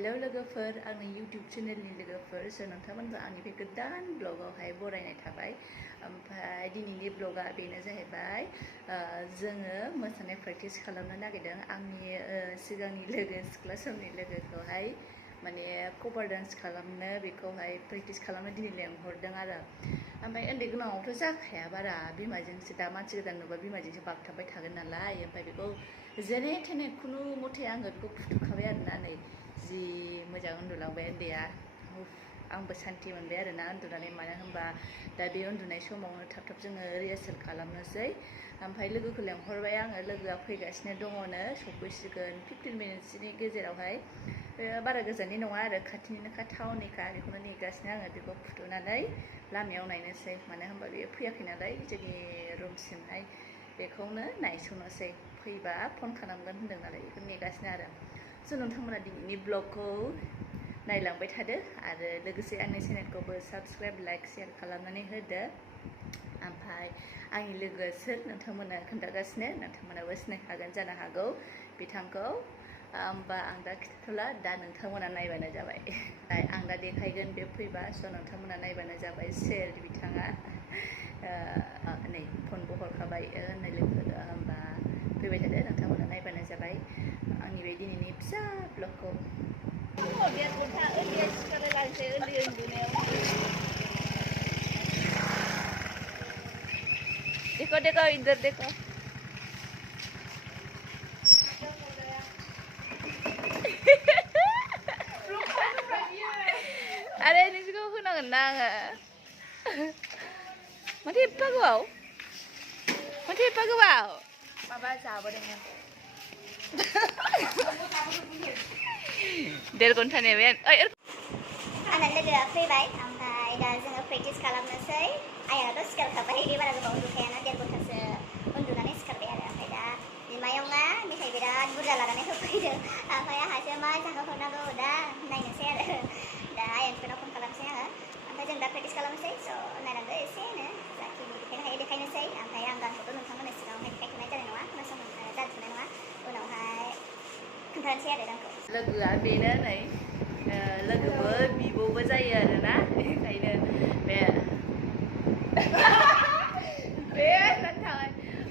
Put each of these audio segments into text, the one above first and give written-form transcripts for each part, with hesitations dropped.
Hello लोगोफोर आंनि YouTube चेनेलनि लोगोफोर नोंथांमोनखौ आंनिफ्राय गोदान ब्लगावहाय बरायनाय थाबाय। ओमफ्राय दिनैनि ब्लगा बेनो जाहैबाय जोङो मोसानाय प्रेक्टिस खालामनो नागिरदों। आंनि सिगांनि लोगो सिख्ला समनि लोगोखौहाय माने कभार डान्स खालामनो बेखौहाय प्रेक्टिस खालामनो दिनै लेंहरदों आरो। ओमफ्राय उन्दै गोनाङावथ' जाखाया बारा, बिमाजोंसो दा मानसि गोदान नुबा बिमाजोंसो बागथाबबाय थागोन नालाय। ओमफ्राय बेखौ जेने थेने खुनु मथे आङो बेखौ फुथुखाबाय आरोना। नै जि मोजां उन्दुलांबाय उन्दैया, आंबो सान्थि मोनबाय आरोना उन्दुनानै। मानो होनबा दा बे उन्दुनाय समावनो थाब थाब जोङो रिहार्सेल खालामनोसै। ओमफ्राय लोगोखौ लेंहरबाय आङो, लोगोआ फैगासिनो दङनो, सफैसिगोन 15 मिनिटसोनि गेजेरावहाय। बारा गोजाननि नङा आरो, खाथिनिनोखा, टाउननिखा। बेखौनो नेगासिनो आङो, बेखौ फुथुनानै लामायाव नायनोसै। मानो होनबा बेयो फैयाखै नालाय जोंनि रुमसिमहाय, बेखौनो नायस'नोसै। फैबा फन खालामगोन होन्दों नालाय, बेखौ नेगासिनो आरो। नोंथांमोना दिनैनि ब्लगखौ नायलांबाय थादो आरो लोगोसे आंनि चेनेलखौबो साबस्क्राइब, लाइक, शेयार खालामनानै होदो। ओमफ्राय आंनि लोगोआ सोर नोंथांमोना खोन्थागासिनो, नोंथांमोनाबो सिनायखागोन जानो हागौ बिथांखौ। होमबा आं दा खिथाथ'ला, दा नोंथांमोना नायबानो जाबाय। आं दा देखायगोन बे फैबा, नोंथांमोना नायबानो जाबाय सोर बिथाङा। नै फनबो हरखाबाय होननाय लोगो। होमबा फैबाय थादो, नोंथांमोना नायबानो जाबाय आंनि बे दिनैनि फिसा ब्लगखौ। देखो देखो इधर देखो। अरे नोंसोरखौ होनांगोन ना आङो। माथो एफा गोबाव, माथो एफा गोबाव माबा जाबोदोंमोन। 1.5 घन्टा नेबाय आंना लोगोआ फैबाय। ओमफ्राय दा जोङो प्रेक्टिस खालामनोसै। आयानाथ' सिखारखाबाय, बारा गोबाव उन्दुखायाना, 1.5 घन्टासो उन्दुनानै सिखारबाय आरो। ओमफ्राय दा बिमायंआ मेथाइ बिराद बुरजा लानानै होफैदों। ओमफ्राय आंहासो मा जाहोहरनांगौ दा नायनोसै आरो। दा आयानफोरनाव फन खालामसै आङो। ओमफ्राय जों दा प्रेक्टिस खालामनोसै। नायलांदो एसेनो, जाखिनि देखायनो हायो देखायनोसै। ओमफ्राय आं गानखौथ' नोंथांमोननि सिगाङावहाय देखायथ'नाय जानाय नङा, जाथ'नाय नङा। उनावहाय खोन्थानोसै आरो गानखौ। लोगोआ बेनो, नै लोगोबो बिब'बो जायो आरोना, बेनिखायनो बे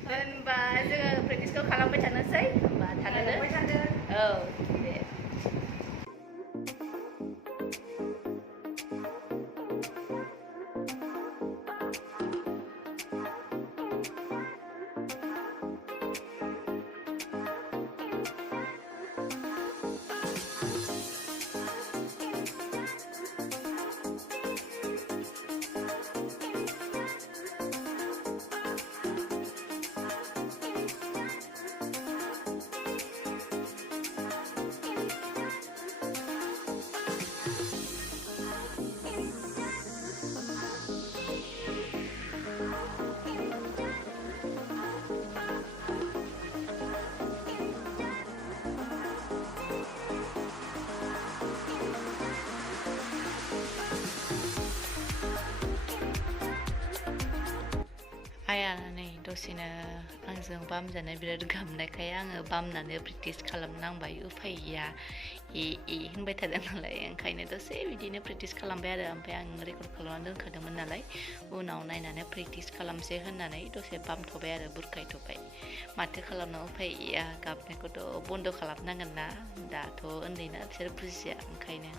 होनबा जोङो प्रेक्टिसखौ खालामबाय थानोसै। होनबा थादो। औ दे। आयाना नै दसेनो आंजों बामजानो बिराद गाबनायखाय आङो बामनानै प्रेक्टिस खालामनांबाय। उफाय गैया, होनबाय थादों नालाय, ओंखायनो दसे बिदिनो प्रेक्टिस खालामबाय आरो। ओमफ्राय आं रेकर्ड खालामना दोनखादोंमोन नालाय, उनाव नायनानै प्रेक्टिस खालामसै होननानै दसे बामथ'बाय आरो, बुरखायथ'बाय। माथो खालामनो उफाय गैया, गाबनायखौथ' बन्द' खालामनांगोन ना, दाथ' उन्दैना बिसोर बुजिया, ओंखायनो।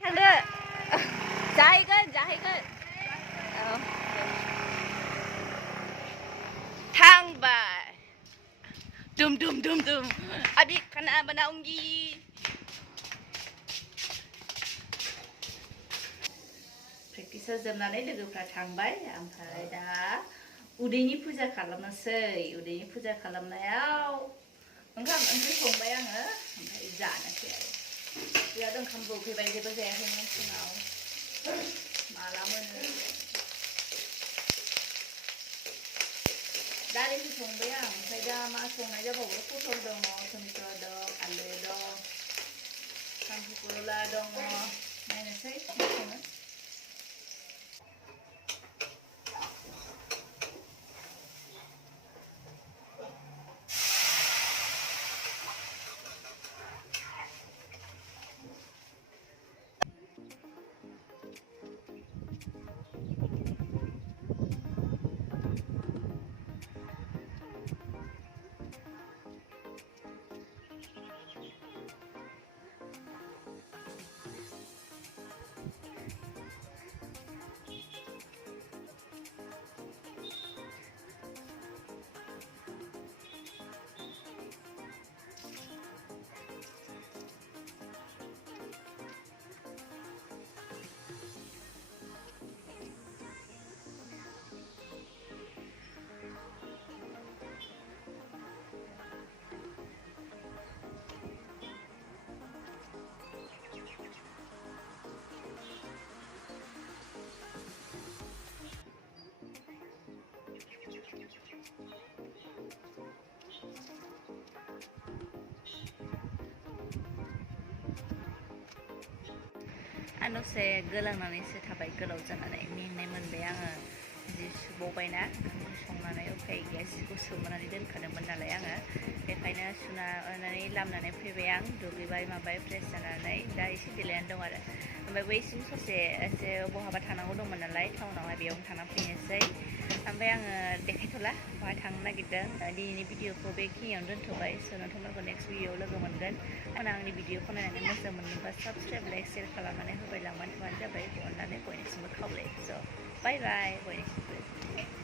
थांदो, जाहैगोन। औ थांबाय। दुम अभी खाना बनाऊंगी। प्रेक्टिसा जोबनानै लोगोफ्रा थांबाय। ओमफ्राय दा उदैनि फुजा खालामनोसै। उदैनि फुजा खालामनायाव ओंखाम ओंख्रि संबाय आङो, ओमफ्राय जानोसै आरो। बिराद ओंखामबो उखैबाय, जेबो जायाखैमोन फुङाव, माला मोनो। दालिसो संबाय आं। ओमफ्राय दा मा संनाय जाबावो, पटल दङ, टमेट' दं, आलु दं, खांख्रिखला दङ, नायनोसै मा सङो। आं दसे गोलांनानैसो थाबाय गोलाव जानानै मेंनाय मोनबाय आङो जि सुबावबायना संनानै ओमफ्राय गेसखौ सोमनानै दोनखादोंमोन नालाय आङो बेखायनो सुनानै लामनानै फैबाय आं दुगैबाय माबाय फ्रेस जानानै दा एसे देलायनानै दं आरो ओमफ्राय बैसिम ससे एसे बहाबा थांनांगौ दंमोन नालाय टाउनावहाय बेयावनो थांना फैनोसै ओमफ्राय आङो देखायथ'ला बहाय थांनो नागिरदों दिनैनि भिडिअखौ बेखिनियावनो दोनथ'बाय स' नोंथांमोनखौ नेक्स्ट भिडिअआव लोगो मोनगोन आंनि भिडिअखौ नायनानै मोजां मोनदोंबा साबस्क्राइब लाइक शेयार खालामनानै होबाय लांबानो जाबाय अननानै बयनिसिमबो खावलायो स' बाय बाय बयनिसिमबो